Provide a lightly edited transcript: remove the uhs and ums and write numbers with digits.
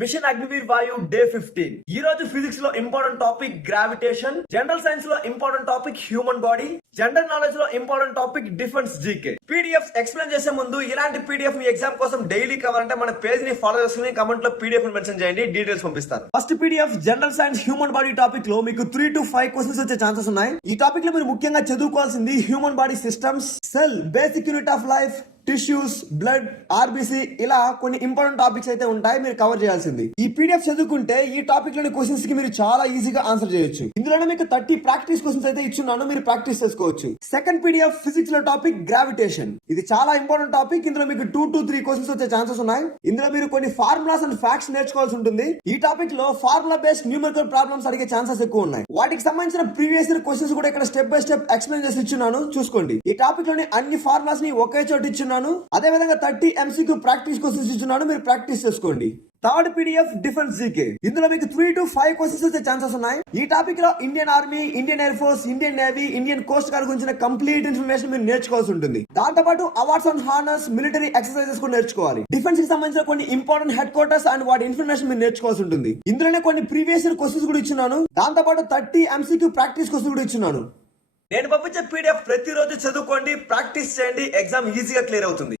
Machine Agniveer వాయు day 15. ఈ రోజు ఫిజిక్స్ లో important topic gravitation, general science లో important topic human body, general knowledge లో important topic defence GK. PDF explain చేసే ముందు ఇలాంటి పీడిఎఫ్ మీ ఎగ్జామ్ కోసం డైలీ కావాలంటే మన పేజ్ ని ఫాలో చేసుకుని కమెంట్ లో పీడిఎఫ్ మెన్షన్ చేయండి, డీటెయిల్స్ పంపిస్తాను. First PDF general science human body topic లో మీకు 3 to 5 క్వశ్చన్స్ వచ్చే ఛాన్సెస్ ఉన్నాయి. ఈ టాపిక్ లో మీరు ముఖ్యంగా చదువుకోవాల్సింది human body systems, cell, basic unit of life, tissues, blood, RBC, ఇలా కొన్ని ఇంపార్టెంట్ టాపిక్స్ అయితే ఉంటాయి మీరు కవర్ చేయాల్సింది. ఈ పీడిఎఫ్ చదువుకుంటే ఈ టాపిక్ లోని క్వశ్చన్స్ కి మీరు చాలా ఈజీగా ఆన్సర్ చేయొచ్చు. ఇందులోనే మీకు 30 ప్రాక్టీస్ క్వశ్చన్స్ అయితే ఇచ్చున్నాను, మీరు ప్రాక్టీస్ చేసుకోవచ్చు. సెకండ్ పీడిఎఫ్ ఫిజిక్స్ లో టాపిక్ గ్రావిటేషన్. ఇది చాలా ఇంపార్టెంట్ టాపిక్. ఇందులో మీకు 2 to 3 క్వశ్చన్స్ వచ్చే ఛాన్సెస్ ఉన్నాయి. ఇందులో మీరు కొన్ని ఫార్ములాస్ అండ్ ఫ్యాక్ట్స్ నేర్చుకోవాల్సి ఉంటుంది. ఈ టాపిక్ లో ఫార్ములా బేస్డ్ న్యూమరికల్ ప్రాబ్లమ్స్ అడిగే ఛాన్సెస్ ఎక్కువ ఉన్నాయి. వాటికి సంబంధించిన ప్రీవియస్ ఇయర్ క్వశ్చన్స్ కూడా ఇక్కడ స్టెప్ బై స్టెప్ ఎక్స్ప్లెయిన్ చేసి ఇచ్చున్నాను, చూసుకోండి. ఈ టాపిక్ లోని అన్ని ఫార్ములాస్ ని ఒకే చోట ఇచ్చున్నాను. అదే విధంగా 30 MCQ ప్రాక్టీస్ క్వశ్చన్స్ ఇచ్చున్నాను, మీరు ప్రాక్టీస్ చేసుకోండి. Third PDF defence GK. ఇందులో మీకు 3 to 5 క్వశ్చన్స్ వచ్చే ఛాన్సెస్ ఉన్నాయి. ఈ టాపిక్ లో Indian army, Indian air force, Indian navy, Indian coast guard గురించిన కంప్లీట్ ఇన్ఫర్మేషన్ మీరు నేర్చుకోవాల్సి ఉంటుంది. దాంతో పాటు awards and honours, military exercises కూడా నేర్చుకోవాలి. డిఫెన్స్ కి సంబంధించిన కొన్ని ఇంపార్టెంట్ హెడ్ క్వార్టర్స్ అండ్ వాటి ఇన్ఫర్మేషన్ మీరు నేర్చుకోవాల్సి ఉంటుంది. ఇందులోనే కొన్ని ప్రీవియస్ ఇయర్ క్వశ్చన్స్ కూడా ఇచ్చున్నాను. దాంతో పాటు 30 MCQ ప్రాక్టీస్ క్వశ్చన్స్ కూడా ఇచ్చున్నాను. నేను పంపించే పీడిఎఫ్ ప్రతిరోజు చదువుకోండి, ప్రాక్టీస్ చేయండి, ఎగ్జామ్ ఈజీగా క్లియర్ అవుతుంది.